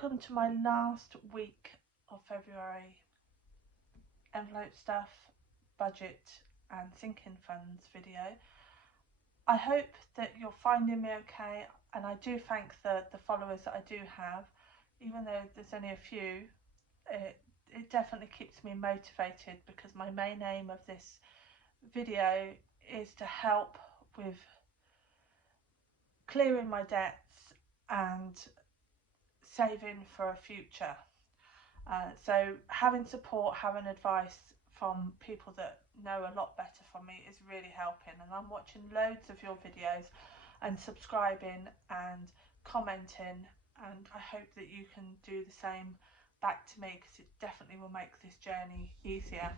welcome to my last week of February envelope stuff, budget and sinking funds video. I hope that you're finding me okay, and I do thank the followers that I do have. Even though there's only a few, it definitely keeps me motivated, because my main aim of this video is to help with clearing my debts and saving for a future. So having support, having advice from people that know a lot better from me is really helping, and I'm watching loads of your videos and subscribing and commenting, and I hope that you can do the same back to me, because it definitely will make this journey easier.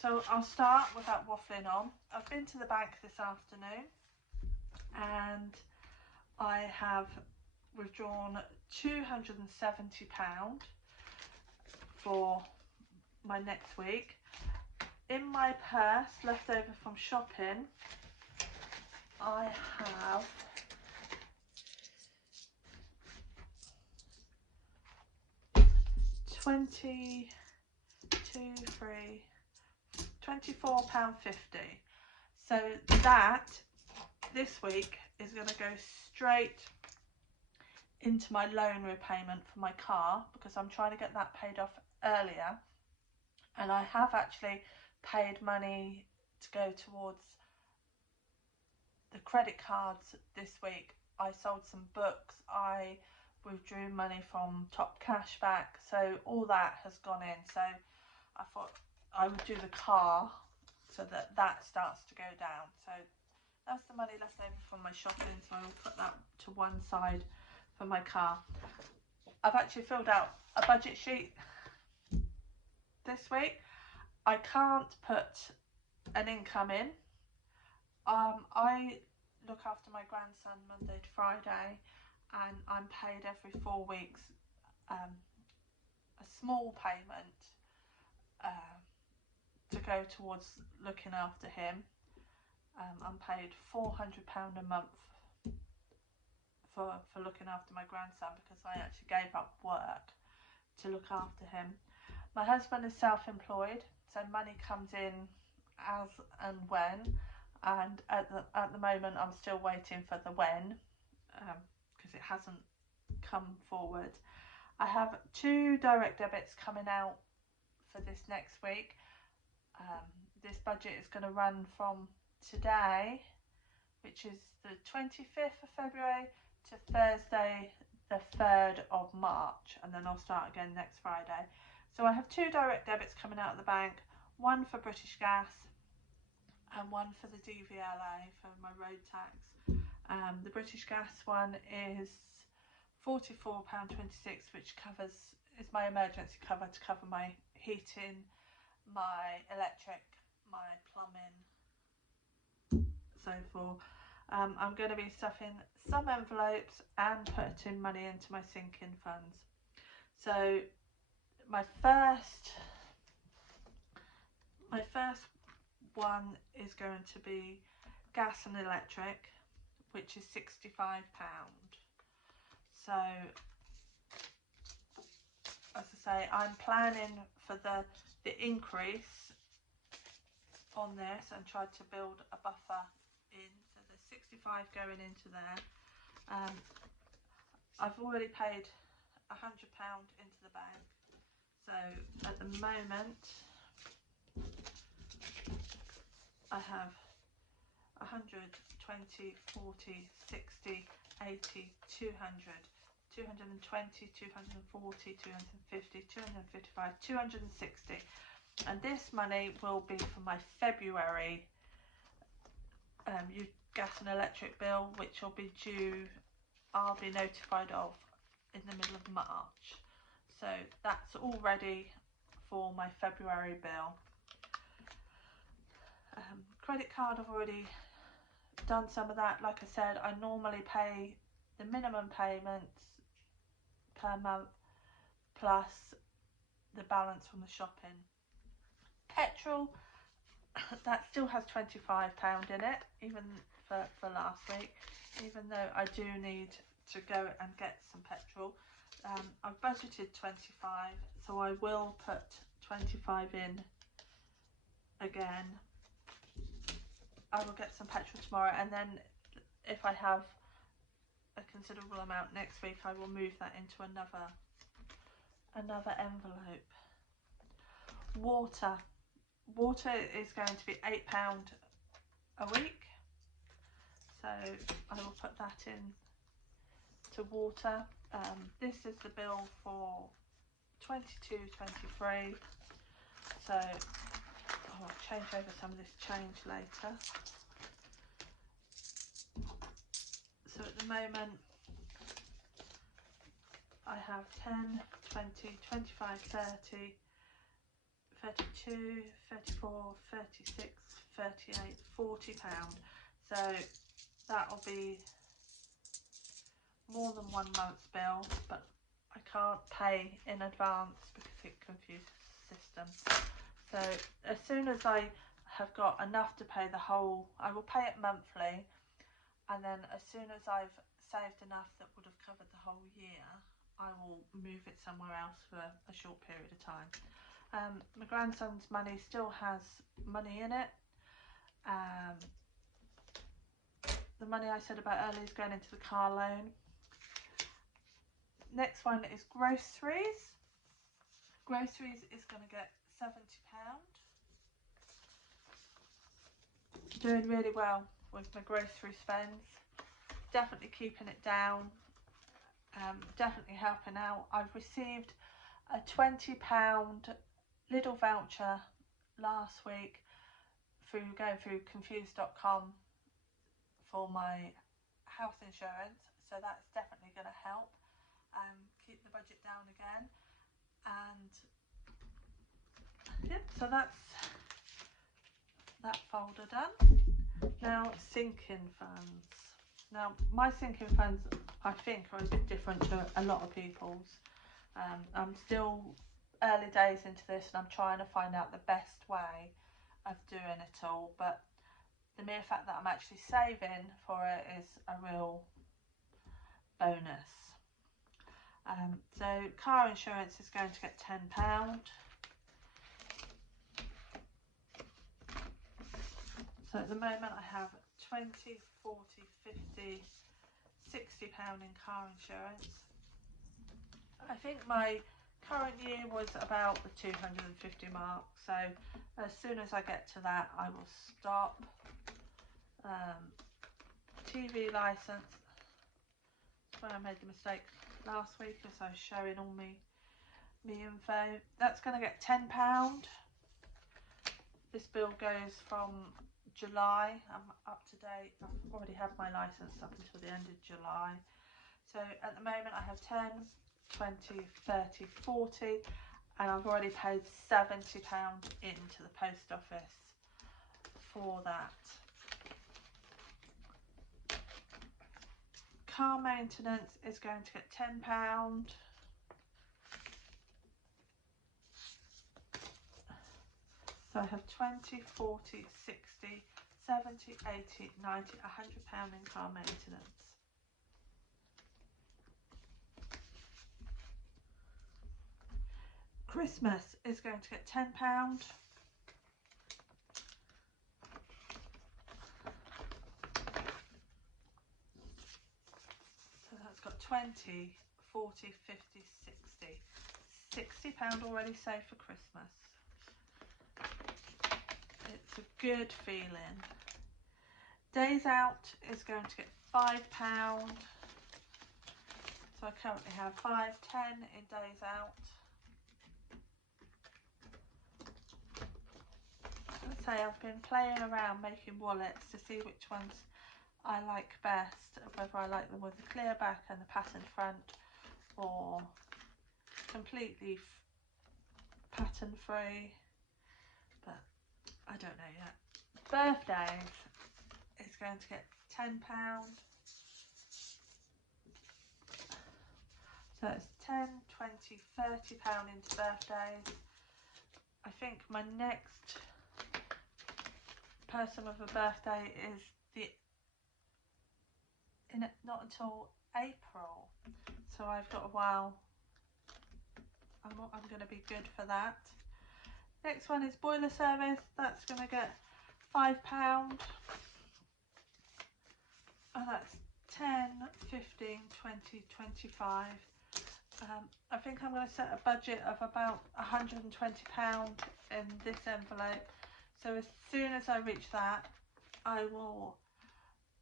So I'll start without waffling on. I've been to the bank this afternoon and I have withdrawn £270 for my next week. In my purse, left over from shopping, I have £24.50. So that this week is going to go straight into my loan repayment for my car, because I'm trying to get that paid off earlier, and I have actually paid money to go towards the credit cards this week. I sold some books, I withdrew money from Top Cashback, so all that has gone in. So I thought I would do the car so that that starts to go down. So that's the money left over from my shopping, so I will put that to one side for my car. I've actually filled out a budget sheet this week. I can't put an income in. I look after my grandson Monday to Friday, and I'm paid every 4 weeks a small payment to go towards looking after him. I'm paid £400 a month for looking after my grandson, because I actually gave up work to look after him. My husband is self-employed, so money comes in as and when, and at the moment I'm still waiting for the when, because it hasn't come forward. I have 2 direct debits coming out for this next week. This budget is going to run from today, which is the 25th of February, to Thursday the 3rd of March, and then I'll start again next Friday. So I have 2 direct debits coming out of the bank, one for British Gas and one for the DVLA for my road tax. The British Gas one is £44.26, which is my emergency cover to cover my heating, my electric, my plumbing, so forth. I'm going to be stuffing some envelopes and putting money into my sinking funds. So my first one is going to be gas and electric, which is £65. So as I say, I'm planning for the increase on this and try to build a buffer in. So there's 65 going into there. I've already paid £100 into the bank, so at the moment I have 100, 20, 40, 60, 80, 200, 220, 240, 250, 255, 260, and this money will be for my February gas and electric bill, which will be due, I'll be notified of in the middle of March. So that's all ready for my February bill. Credit card, I've already done some of that. Like I said, I normally pay the minimum payments per month plus the balance from the shopping. Petrol, that still has £25 in it, even for last week, even though I do need to go and get some petrol. I've budgeted 25, so I will put 25 in again. I will get some petrol tomorrow, and then if I have a considerable amount next week, I will move that into another envelope. Water is going to be £8 a week, so I will put that in to water. This is the bill for 22/23, so I'll change over some of this change later. So at the moment I have 10, 20, 25, 30, 32, 34, 36, 38, £40. So that'll be more than 1 month's bill, but I can't pay in advance because it confuses the system. So as soon as I have got enough to pay the whole, I will pay it monthly, and then as soon as I've saved enough that would have covered the whole year, I will move it somewhere else for a short period of time. My grandson's money still has money in it. The money I said about earlier is going into the car loan. Next one is groceries. Groceries is going to get £70. Doing really well with my grocery spends. Definitely keeping it down. Definitely helping out. I've received a £20 Lidl voucher last week going through confused.com for my health insurance, so that's definitely going to help keep the budget down again. And yep, so that's that folder done. Now, sinking funds. Now, my sinking funds, I think, are a bit different to a lot of people's. I'm still early days into this, and I'm trying to find out the best way of doing it all, but the mere fact that I'm actually saving for it is a real bonus. So car insurance is going to get £10. So at the moment I have 20, 40, 50, £60 in car insurance. I think my current year was about the 250 mark, so as soon as I get to that I will stop. TV license, that's where I made the mistake last week, as I was showing all me info. That's going to get £10. This bill goes from July. I'm up to date. I've already had my license up until the end of July. So at the moment I have 10, 20, 30, 40, and I've already paid £70 into the post office for that. Car maintenance is going to get £10. So I have 20, 40, 60, 70, 80, 90, £100 in car maintenance. Christmas is going to get £10. So that's got 20, 40, 50, 60. £60 already saved for Christmas. It's a good feeling. Days out is going to get £5. So I currently have 5, 10 in days out. I'd say I've been playing around making wallets to see which ones I like best, whether I like them with the clear back and the pattern front, or completely pattern free, but I don't know yet. Birthdays is going to get £10. So it's 10, 20, £30 into birthdays. I think my next person with a birthday is not until April, so I've got a while I'm going to be good for that. Next one is boiler service. That's going to get £5, and that's 10, 15, 20, 25. I think I'm going to set a budget of about £120 in this envelope. So as soon as I reach that, I will,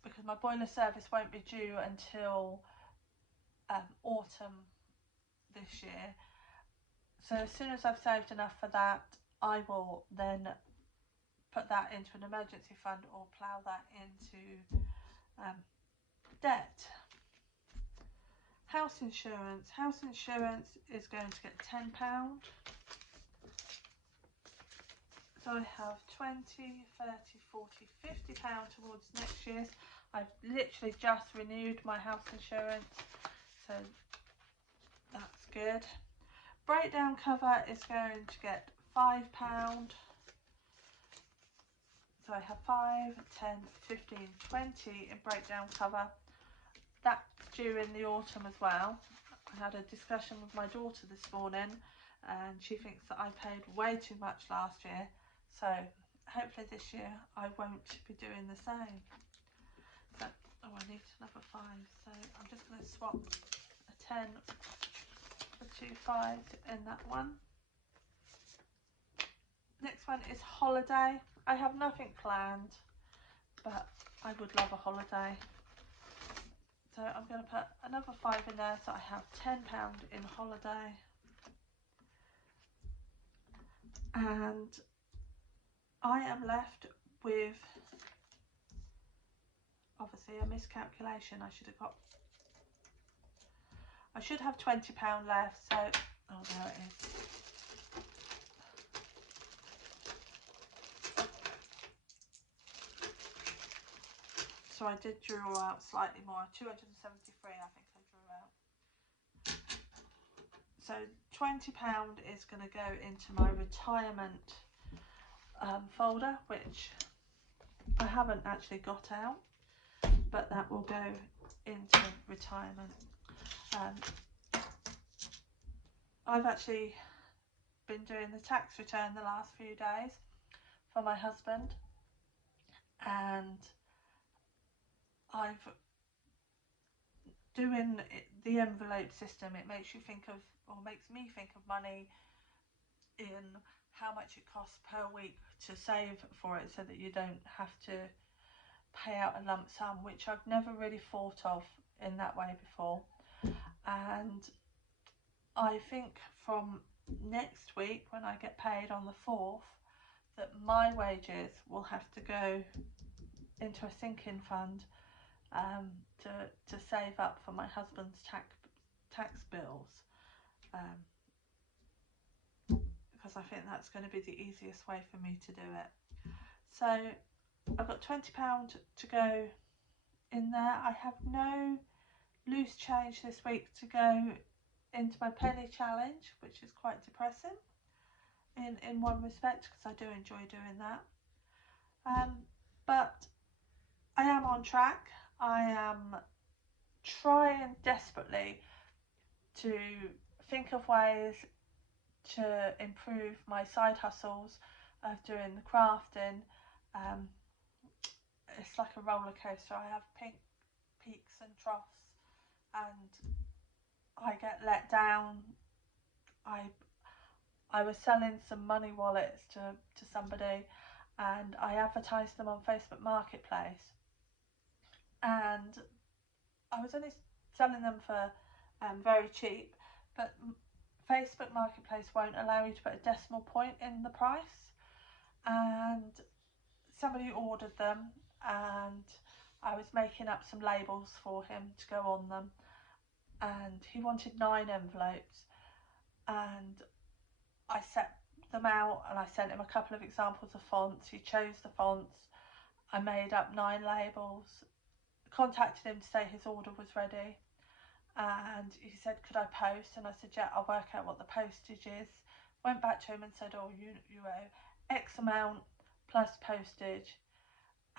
because my boiler service won't be due until autumn this year. So as soon as I've saved enough for that, I will then put that into an emergency fund or plough that into debt. House insurance. House insurance is going to get £10. So I have 20, 30, 40, £50 towards next year's. I've literally just renewed my house insurance, so that's good. Breakdown cover is going to get £5. So I have 5, 10, 15, 20 in breakdown cover. That's due in the autumn as well. I had a discussion with my daughter this morning and she thinks that I paid way too much last year. So hopefully this year I won't be doing the same. So, oh, I need another 5. So I'm just going to swap a 10 for 2 5s in that one. Next one is holiday. I have nothing planned, but I would love a holiday. So I'm going to put another 5 in there, so I have £10 in holiday. And I am left with, obviously, a miscalculation. I should have £20 left, so, oh, there it is. So I did draw out slightly more, 273 I think I drew out. So £20 is going to go into my retirement folder, which I haven't actually got out, but that will go into retirement. I've actually been doing the tax return the last few days for my husband, and I've doing the envelope system. It makes you think of, or makes me think of money in how much it costs per week to save for it, so that you don't have to pay out a lump sum, which I've never really thought of in that way before. And I think from next week, when I get paid on the 4th, that my wages will have to go into a sinking fund to save up for my husband's tax bills, because I think that's going to be the easiest way for me to do it. So I've got £20 to go in there. I have no loose change this week to go into my penny challenge, which is quite depressing in one respect, because I do enjoy doing that. But I am on track. I am trying desperately to think of ways to improve my side hustles of doing the crafting. It's like a roller coaster. I have peaks and troughs, and I get let down. I was selling some money wallets to somebody, and I advertised them on Facebook Marketplace, and I was only selling them for very cheap, but Facebook Marketplace won't allow you to put a decimal point in the price, and somebody ordered them, and I was making up some labels for him to go on them, and he wanted 9 envelopes, and I set them out and I sent him a couple of examples of fonts. He chose the fonts. I made up 9 labels, contacted him to say his order was ready, and he said, could I post? And I said, yeah, I'll work out what the postage is. Went back to him and said, oh, you owe X amount plus postage.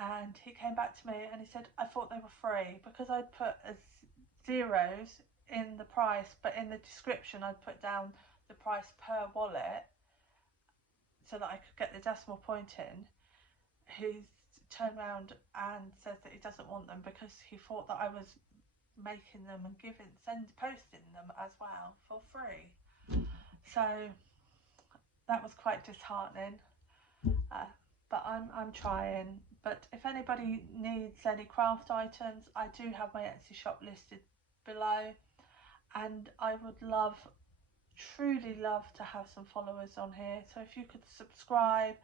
And he came back to me and he said, I thought they were free, because I'd put as zeros in the price, but in the description I'd put down the price per wallet so that I could get the decimal point in, he's turned around and says that he doesn't want them because he thought that I was making them and posting them as well for free. So that was quite disheartening, but I'm trying. But if anybody needs any craft items, I do have my Etsy shop listed below, and I would truly love to have some followers on here. So if you could subscribe,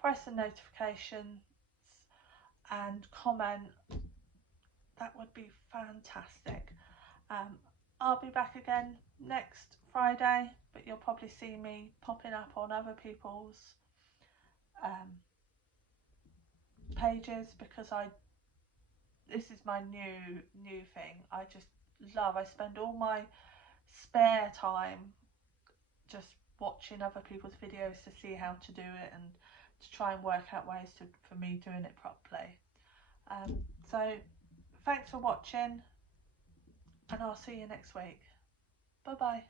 press the notifications and comment, that would be fantastic. I'll be back again next Friday, but you'll probably see me popping up on other people's pages because this is my new thing. I spend all my spare time just watching other people's videos to see how to do it and to try and work out ways for me doing it properly. So thanks for watching, and I'll see you next week. Bye bye.